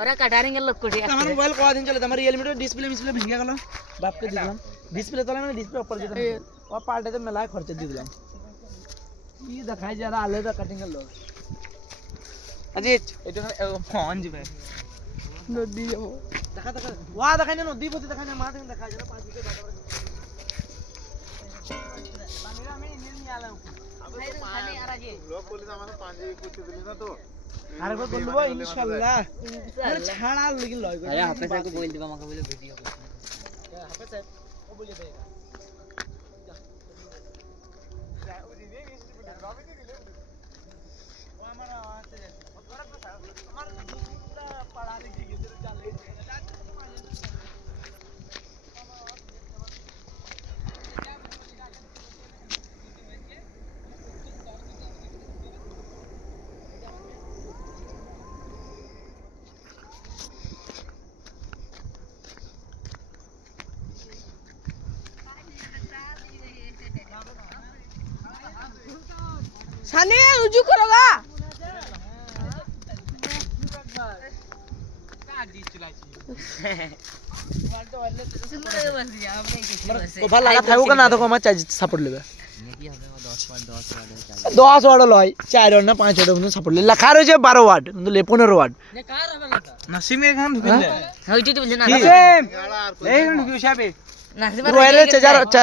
ওরা কাটারিং এর লোক কোটি আমার মোবাইল কদিন চলে আমার রিয়েলমি এর ডিসপ্লে ভেঙে গেল বাপকে দিলাম ডিসপ্লে তোলা মানে ডিসপ্লে অপার যেতে ও পাল্টাতে মেলায় খরচ দিয়ে দিলাম কি দেখাই যারা আলাদা কাটিং এর লোক আজিত এটা ফোন দিবে নদী যাব দেখা ওয়া দেখাই না নদী পথে দেখাই না মাঠ দেখাই যারা 5 মিনিট বাদ পানিরা আমি ইঞ্জিন নিয়ে আলাম খালি আর আগে লোক বলি আমাদের পাঁচে করতে দিলি না তো আরেকবার বলবো ইনশাআল্লাহ আরে ছাড়া লাগি লয় আরে হাফেজ সাহেবকে বল দিবা আমাকে বলে ভিডিও হাফেজ সাহেব ও বলে দেয় সানি রুজু করো গা ওভার লাগা থাকো না তো আমার চার্জ সাপোর্ট নেবে 10 ওয়াট লয় 4 ওয়াট না 5 ওয়াট সাপোর্ট লে লেখা রয়েছে 12 ওয়াট কিন্তু 15 ওয়াট নাসিমে খান ঢুকিলে হইটি তো বলছ না নাসিম এই ঢুকিও সাহেব নাসিম রয়্যাল চার্জার